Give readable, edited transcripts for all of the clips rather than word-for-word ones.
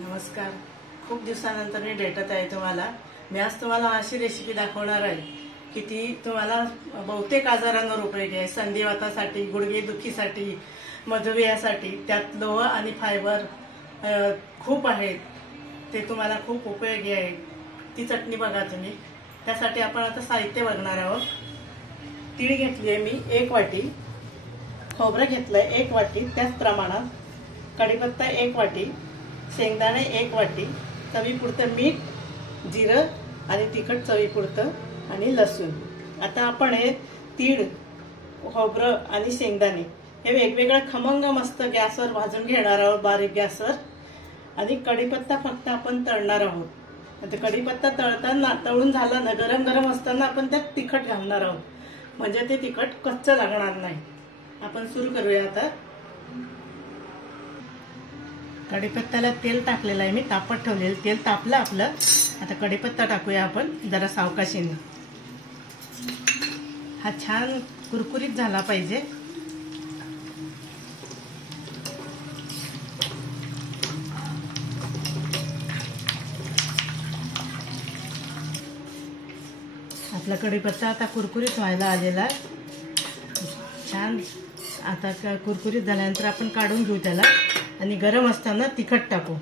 नमस्कार. खूप दिवसानंतर मी भेटत आहे तुम्हाला. मी आज तुम्हाला अशी रेसिपी दाखवणार आहे की ती तुम्हाला बहुतेक आजारांवर उपयोगी आहे. संधिवातासाठी, गुडघेदुखीसाठी, मधुमेहासाठी. त्यात लोह आणि फायबर खूप आहेत. ते तुम्हाला खूप उपयोगी आहे. ती चटणी बघा तुम्ही. त्यासाठी आपण आता साहित्य बघणार आहोत. तीळ घेतली आहे मी 1 वाटी, खोबरं घेतलंय 1 वाटी त्याच प्रमाणात, कढीपत्ता 1 वाटी, शेंगदाणे 1 वाटी, चवीपुरतं मीठ, जिरं आणि तिखट चवीपुरतं आणि लसूण. आता आपण हे तीळ, खोबरं आणि शेंगदाणे हे वेगवेगळं खमंग मस्त गॅसवर भाजून घेणार आहोत, बारीक गॅसवर. आणि कढीपत्ता फक्त आपण तळणार आहोत. आता कढीपत्ता तळताना, तळून झाला ना, गरम गरम असताना आपण त्यात तिखट घालणार आहोत, म्हणजे ते तिखट कच्चं लागणार नाही. आपण सुरू करूया. आता कढीपत्त्याला तेल टाकलेलं आहे मी, तापत ठेवलेलं तेल तापलं आपलं. आता कढीपत्ता टाकूया आपण जरा सावकाशीने. हा छान कुरकुरीत झाला पाहिजे. आपला कढीपत्ता आता कुरकुरीत व्हायला आलेला आहे. छान. आता कुरकुरीत झाल्यानंतर आपण काढून घेऊ त्याला आणि गरम असताना तिखट टाकू.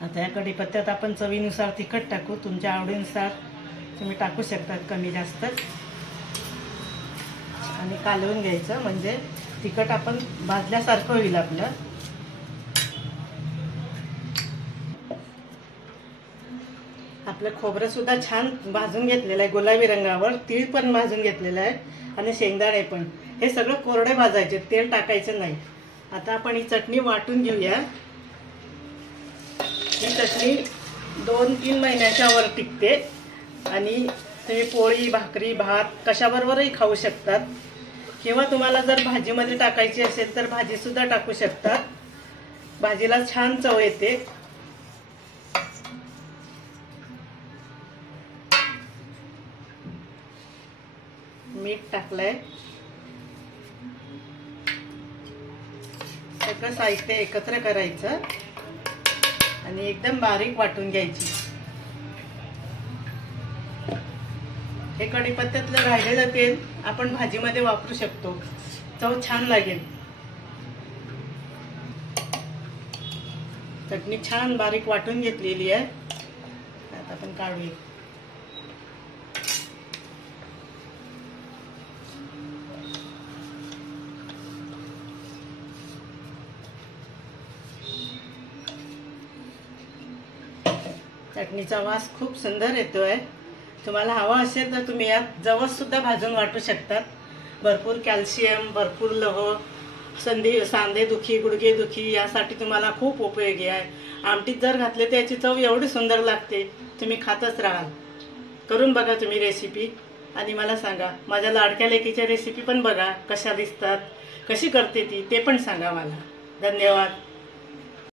आता या कढीपत्त्यात आपण चवीनुसार तिखट टाकू. तुमच्या आवडीनुसार तुम्ही टाकू शकता, कमी जास्त. आणि कालवून घ्यायचं, म्हणजे तिखट आपण भाजल्यासारखं होईल आपलं. आपलं खोबरं सुद्धा छान भाजून घेतलेलं आहे गुलाबी रंगावर. तीळ पण भाजून घेतलेलं आहे आणि शेंगदाणे पण. हे सगळं कोरडे भाजायचे, तेल टाकायचं नाही. आता आपण ही चटणी वाटून घेऊया. ही चटणी 2-3 महिन्याच्या वर टिकते आणि तुम्ही पोळी, भाकरी, भात कशाबरोबरही खाऊ शकतात. किंवा तुम्हाला जर भाजीमध्ये टाकायची असेल तर भाजी सुद्धा टाकू शकतात. भाजीला छान चव येते. मीठ टाकलंय. सगळं साहित्य एकत्र करायचं आणि एकदम बारीक वाटून घ्यायची. हे कढीपत्त्यातलं राहिलेलं तेल आपण भाजीमध्ये वापरू शकतो, चव छान लागेल. चटणी छान बारीक वाटून घेतलेली आहे. आता आपण काढूया. चटणीचा वास खूप सुंदर येतोय. तुम्हाला हवा असेल तर तुम्ही यात जवस सुद्धा भाजून वाटू शकतात. भरपूर कॅल्शियम, भरपूर लोह, सांधेदुखी, गुडघेदुखी यासाठी तुम्हाला खूप उपयोगी आहे. आमटीत जर घातले तर याची चव एवढी सुंदर लागते, तुम्ही खातच राहाल. करून बघा तुम्ही रेसिपी आणि मला सांगा. माझ्या लाडक्या लेकीच्या रेसिपी पण बघा, कशा दिसतात, कशी करते ती, ते पण सांगा मला. धन्यवाद.